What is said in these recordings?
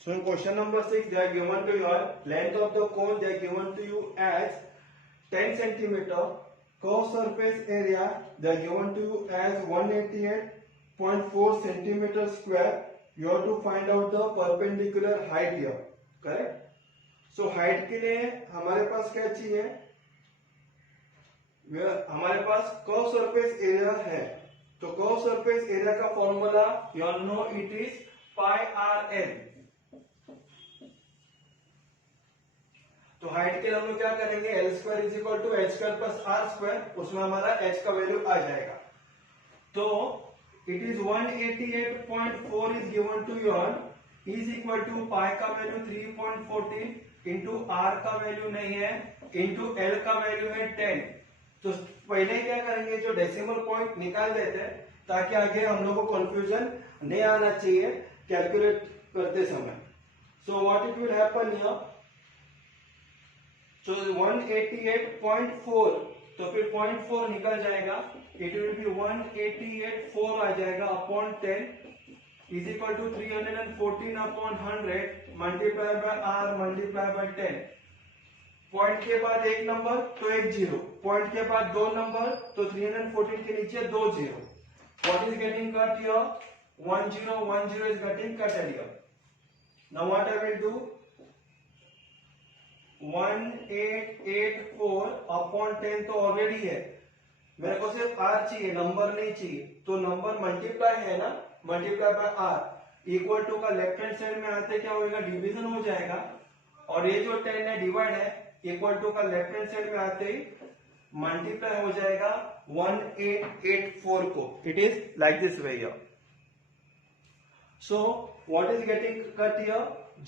So in question number 6, they are given to you all length of the cone, they are given to you as 10 centimeter. Curved surface area, they are given to you as 188.4 centimeter square. You have to find out the perpendicular height here, correct? So height के लिए हमारे पास क्या चाहिए? हमारे पास curve surface area है, तो curve surface area का formula you all know, it is pi r l. तो हाइट के लिए हम लोग क्या करेंगे, l square is equal to h square plus r square, उसमें हमारा एच का वैल्यू आ जाएगा. तो it is 188.4 is given to your is equal to pi का वैल्यू 3.14 इंटू आर का वैल्यू नहीं है इंटू एल का वैल्यू है 10. तो पहले क्या करेंगे, जो डेसिमल पॉइंट निकाल देते हैं ताकि आगे हम लोग को कंफ्यूजन नहीं आना चाहिए कैलकुलेट करते समय. So what it will happen here, so 188.4, तो फिर 0.4 निकल जाएगा, इट विल बी 188.4 आ जाएगा upon 10 is equal to 314 upon 100 multiply by r multiply by 10. Point के बाद एक नंबर तो एक जीरो, पॉइंट के बाद दो नंबर तो 314 के नीचे दो zero. What is getting cut here, 1010 is getting cut here. Now what I will do, 1884 upon 10 तो ऑलरेडी है, मेरे को सिर्फ आर चाहिए, नंबर नहीं चाहिए. तो नंबर मल्टीप्लाई है ना, multiply by r equal to का लेफ्ट हैंड साइड में आते क्या होगा, डिवीजन हो जाएगा. और ये जो 10 है डिवाइड है, इक्वल टू का लेफ्ट हैंड साइड में आते ही मल्टीप्लाई हो जाएगा 1884 को. It is like this way here. So what is getting cut here,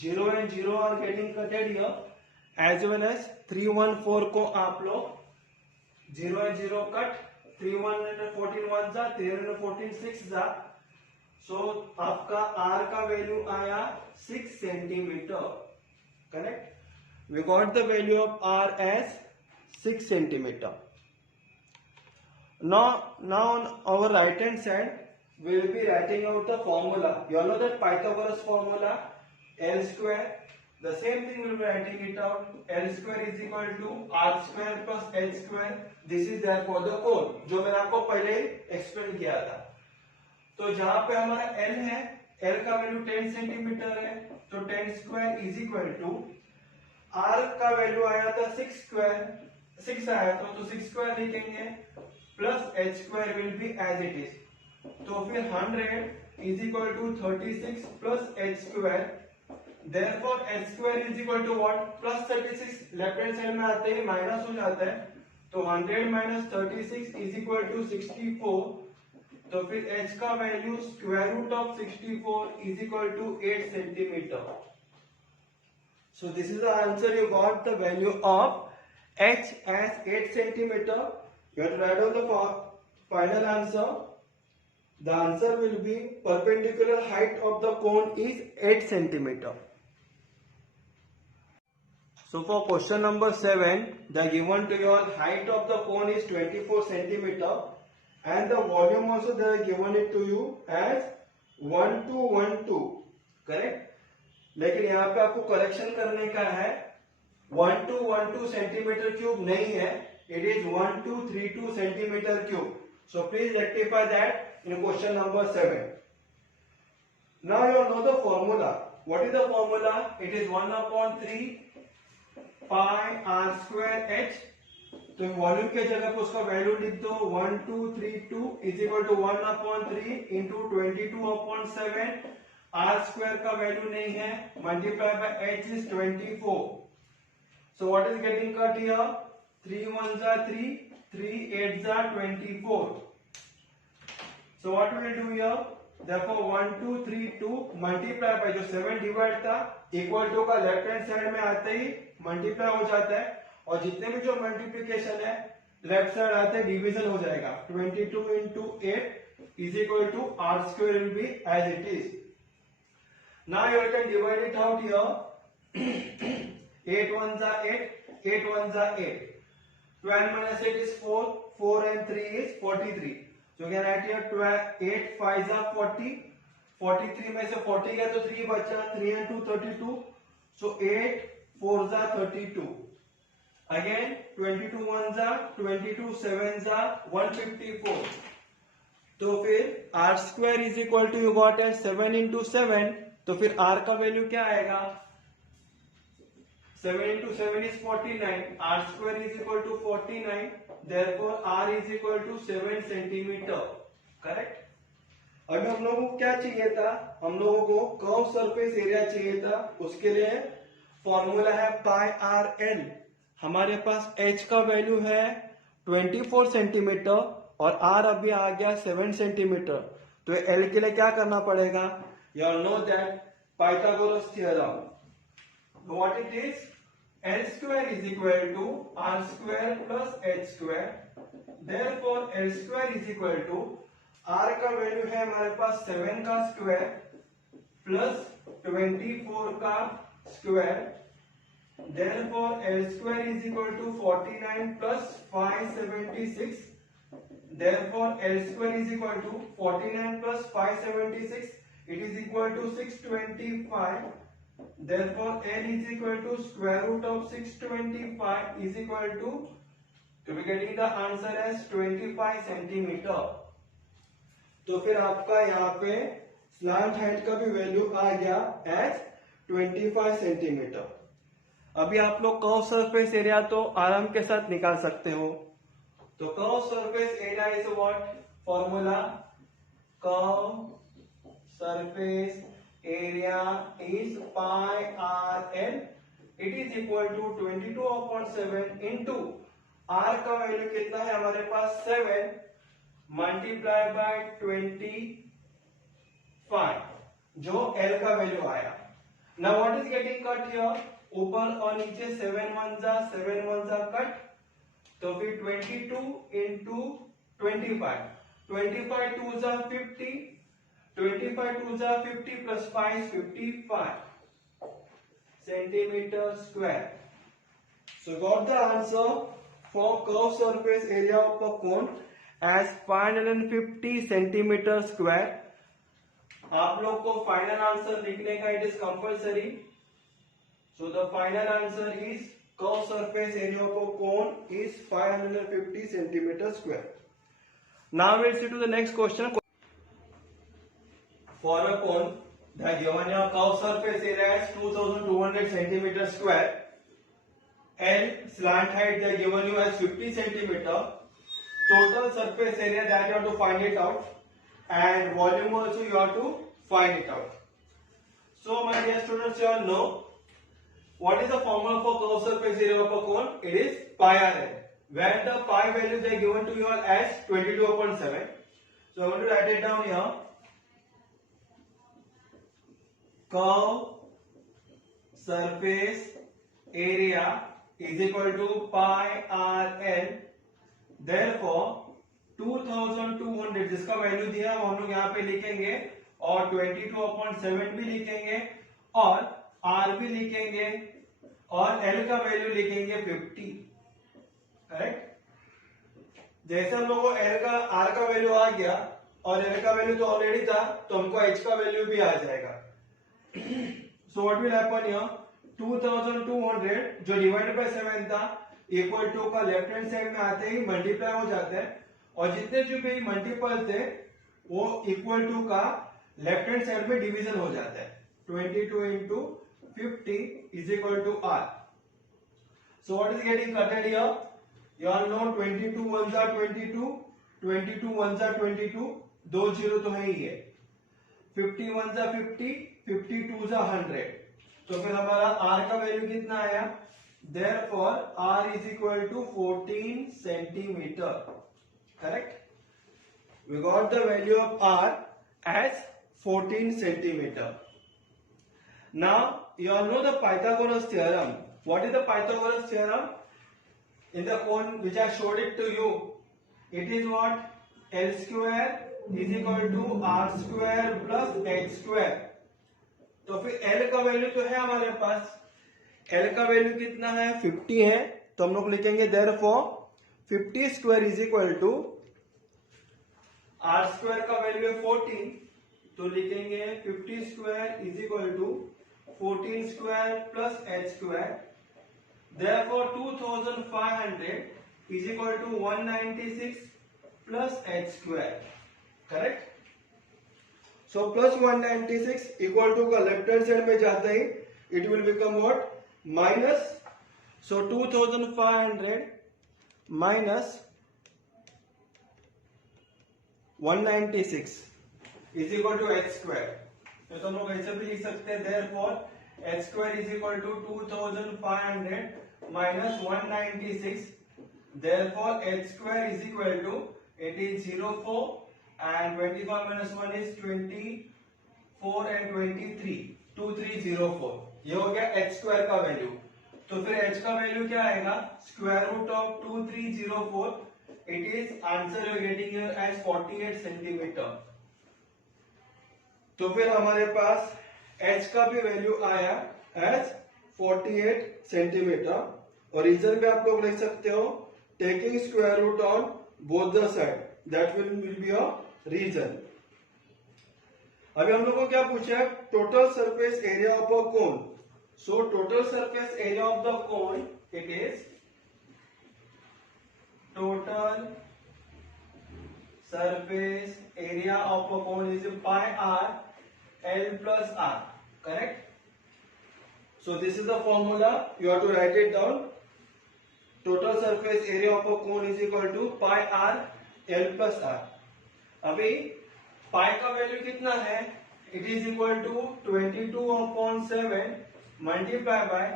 0 and 0 are getting cutted here, as well as 314 को आप लोग 0 एंड 0 कट, 314 1 जा, 314 6 जा. सो आपका आर का वैल्यू आया 6 centimetre, correct. We got the value of r as 6 centimetre. Now on our right hand side we will be writing out the formula. You all know that Pythagoras formula, L square. The same thing we will be writing it out. L square is equal to R square plus H square. This is there for the cone, जो मैंने आपको पहले explain किया था. तो जहां पे हमारा L है, L का वैल्यू 10 सेंटीमीटर है, तो 10 square is equal to R का वैल्यू आया था 6 स्क्वायर, 6 आया था तो 6 स्क्वायर लिखेंगे plus H square will be as it is. तो फिर 100 is equal to 36 plus H square. Therefore H square is equal to what, plus 36. Left hand side में आते ही माइनस हो जाता है, तो 100 माइनस 36 इज इक्वल टू 64. तो फिर H का value square root of 64 is equal to 8 centimetre. So this is the answer. You got the value of H as 8 centimeter. You have to write down the final answer. The answer will be perpendicular height of the cone is 8 centimeter. So for question number 7, the given to your height of the cone is 24 centimeter and the volume also they are given it to you as 1212, correct. लेकिन यहाँ पे आपको correction करने का है, 1212 centimetre cube नहीं है, it is 1232 centimeter cube. So please rectify that in question number 7. Now you know the formula. What is the formula? It is 1 upon 3 pi r square h. तो वॉल्यूम के जगह पे उसका वैल्यू लिख दो, 1232 is equal to 1 upon 3 into 22 upon 7. R square का value नहीं है, multiply by h is 24. So what is getting cut here, 3 1 जा 3, 3 8 जा 24. So what we will do here, therefore 1 2 3 2 multiply by जो 7 डिवाइड था इक्वल टू का left hand side में आते ही मल्टीप्लाई हो जाता है, और जितने भी जो मल्टीप्लिकेशन है लेफ्ट साइड आते हैं डिवीजन हो जाएगा. 22 into 8 is equal to r square will be as it is. Now you can divide it out here. 8 1 जा 8, 8 1 जा 8, 12 minus 8 is 4, 4 and 3 is 43. So you can write here 8 5 are 40, 43 में से 40 गया तो 3 बचा, 3 and 2 32, so 8 4 जा 32, अगेन 22 1 जा 22, 7 जा 154, तो फिर r square is equal to you got eight 7 into 7, तो फिर आर का वैल्यू क्या आएगा, 7 into 7 is 49, r square is equal to 49, therefore r is equal to 7 centimeter, correct? अभी हम लोगों को क्या चाहिए था, हम लोगों को कर्व सरफेस एरिया चाहिए था, उसके लिए फॉर्मूला है पाई आर एल। हमारे पास h का वैल्यू है 24 सेंटीमीटर और r अभी आ गया 7 सेंटीमीटर, तो l के लिए क्या करना पड़ेगा, you all know that Pythagoras theorem. What it is, L square is equal to R square plus H square, therefore L square is equal to R का वैल्यू है हमारे पास 7 का स्क्वायर प्लस 24 का square, therefore L square is equal to 49 plus 576, therefore L square is equal to 49 plus 576, it is equal to 625, therefore L is equal to square root of 625 is equal to be getting the answer as 25 centimetre. तो फिर आपका यहाँ पे slant height का भी value आ गया as 25 centimetre. अभी आप लोग कर्व सरफेस एरिया तो आराम के साथ निकाल सकते हो, तो curve surface area is what, formula curve surface area is pi r l, it is equal to 22/7 into r का वैल्यू कितना है हमारे पास 7 मल्टीप्लाई बाय 25 जो l का वैल्यू आया। Now what is getting cut here, ऊपर और नीचे 7 1 जा कट, तो फिर 22 into 25, 25 2 जा 50, 25 2 जा 50 plus 5 55 centimeter square. So got the answer for curved surface area of a cone as 550 centimeter square. आप लोग को फाइनल आंसर लिखने का it is compulsory, so the final answer is curved surface area of a cone is 550 centimeter square. Now we'll see to the next question. For a cone, the given your curved surface area is 2200 centimeter square. L slant height they given you as 50 centimeter. Total surface area that you have to find it out, and volume also you have to find it out. So my dear students, you all know what is the formula for curved surface area of a cone? It is pi r l, where the pi value they given to you all as 22/7. So I want to write it down here. Curve surface area is equal to pi r l, therefore 2200 जिसका value दिया हम लोग यहाँ पे लिखेंगे और 22/7 भी लिखेंगे और r भी लिखेंगे और l का वैल्यू लिखेंगे 50, करेक्ट। जैसे हम लोग को l का r का वैल्यू आ गया और l का वैल्यू तो ऑलरेडी था, तो हमको h का वैल्यू भी आ जाएगा। So what will happen here, 2200 जो डिवाइड बाय 7 था इक्वल टू का लेफ्ट हैंड साइड में आते ही मल्टीप्लाई हो जाते हैं, और जितने जो भी मल्टीपल थे वो इक्वल टू का लेफ्ट हैंड साइड में डिवीजन हो जाता है। 22 into 50 is equal to r. So what is getting cutted here, you all know 22 1 जा 22, 22 1 जा 22, दो जीरो तो है ही है, 50 1 जा 50, 52 जा 100, तो फिर हमारा r का वैल्यू कितना आया, therefore r is equal to 14 centimeter, correct. We got the value of r as 14 centimeter. Now you all know the Pythagoras theorem. What is the Pythagoras theorem? In the cone which I showed it to you, it is what, L square is equal to r square plus h square. तो फिर L का value तो है हमारे पास, L का value कितना है 50 है, तो हम लोग लिखेंगे therefore 50 square is equal to r square का वैल्यू है 14, तो लिखेंगे 50 square is equal to 14 square plus h square, therefore 2500 is equal to 196 plus h square, correct? So plus 196 equal to का लेफ्ट हैंड साइड में जाते ही it will become what? Minus, so 2500 minus 196 is equal to h square. तो तुम लोग ऐसे भी लिख सकते हैं, therefore h square is equal to 2500 minus 196, therefore h square is equal to, it is 04 and 25 minus 1 is 24 and 23, 2304. ये हो गया h square का वैल्यू. तो फिर h का वैल्यू क्या आएगा? Square root of 2304. It is answer you are getting here as 48 centimetre. तो फिर हमारे पास h का भी वैल्यू आया as 48 सेंटीमीटर. और रीजन में आप लोग लिख सकते हो taking square root on both the side, that will be a reason. अभी हम लोग को क्या पूछा है? Total surface area of a cone. So total surface area of the cone, it is total surface area of a cone is pi r L plus r, correct? So this is the formula, you have to write it down. Total surface area of a cone is equal to pi r L plus r. अभी pi का value कितना है? It is equal to 22/7 multiply by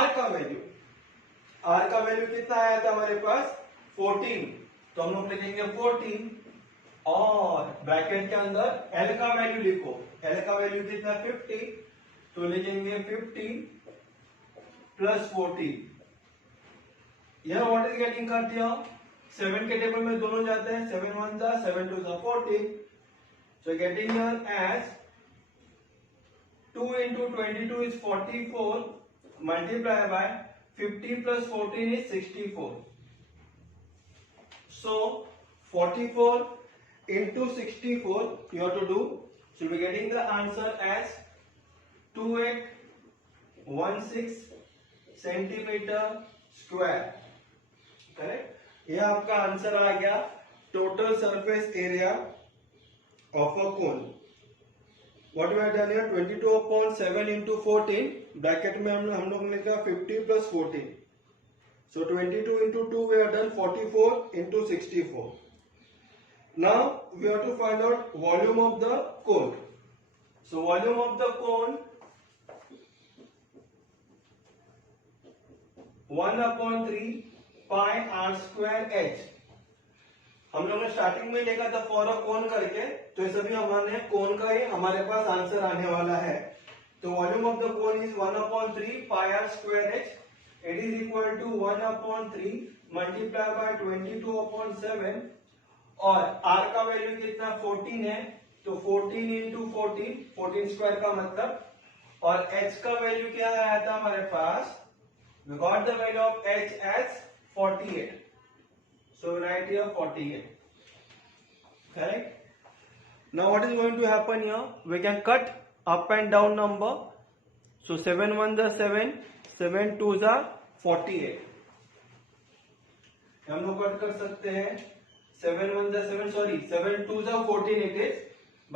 r का value. r का value कितना आया था हमारे पास? 14. तो हम लोग लिखेंगे 14 और ब्रैकेट के अंदर L का वैल्यू लिखो. L का वैल्यू कितना? 50. तो लिखेंगे 50 प्लस 14. यह व्हाट इज गेटिंग कर दिया? 7 के टेबल में दोनों जाते हैं. 7 1 जा 7 2 जा 14. So getting here as 2 into 22 is 44 multiply by 50 plus 14 is 64. So 44 into 64 you have to do. So we are getting the answer as 2816 centimetre square, correct? यह आपका आंसर आ गया total surface area of a cone. What we have done here? 22/7 into 14 bracket में हम लोग ने लिखा 50 plus 14. So 22 into 2 we have done 44 into 64. Now we have to find out volume of the cone. So volume of the cone 1/3 pi r square h. हम लोग ने starting में देखा था फॉर अ कोन करके, तो ये सभी हमारे कोन का ही हमारे पास आंसर आने वाला है. तो volume of the cone is 1/3 pi r square h. It is equal to 1/3 multiplied by 22/7 और r का वैल्यू कितना? 14 है. तो 14 into 14, 14 स्क्वायर का मतलब. और h का वैल्यू क्या आया था हमारे पास? We got the value of h as 48. So write here 48. Correct? Now what is going to happen here? We can cut up and down number. So 7 1 is 7, 7 2 is 48. हम लोग कट कर सकते हैं. 7 1 is 7, sorry, 7 2 is 14 it is.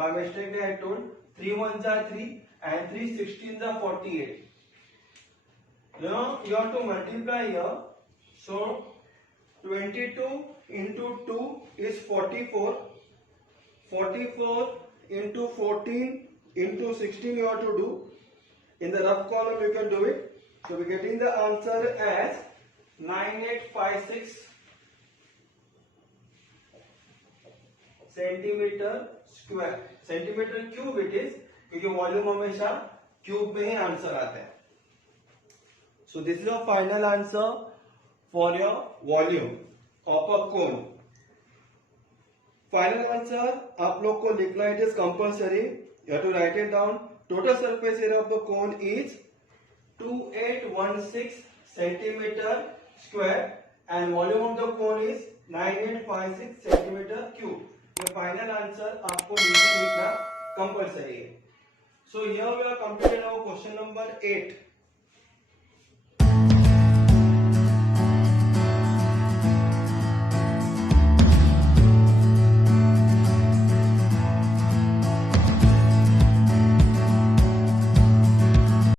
By mistake I told. 3 1 is 3 and 3 16 is 48. Now you have to multiply here. So 22 into 2 is 44. 44 into 14 into 16 you have to do. In the rough column you can do it. So we are getting the answer as 9856 centimetre square. Centimetre cube it is, क्योंकि volume हमेशा cube में ही answer आता है. So this is your final answer for your volume of a cone. Final answer आप लोग को लिखना, it is compulsory. You have to write it down. Total surface area of the cone is 2816 centimetre square and volume of the cone is 9856 centimetre cube. ये final answer आपको नीचे लिखना compulsory. So here we have completed our question number 8.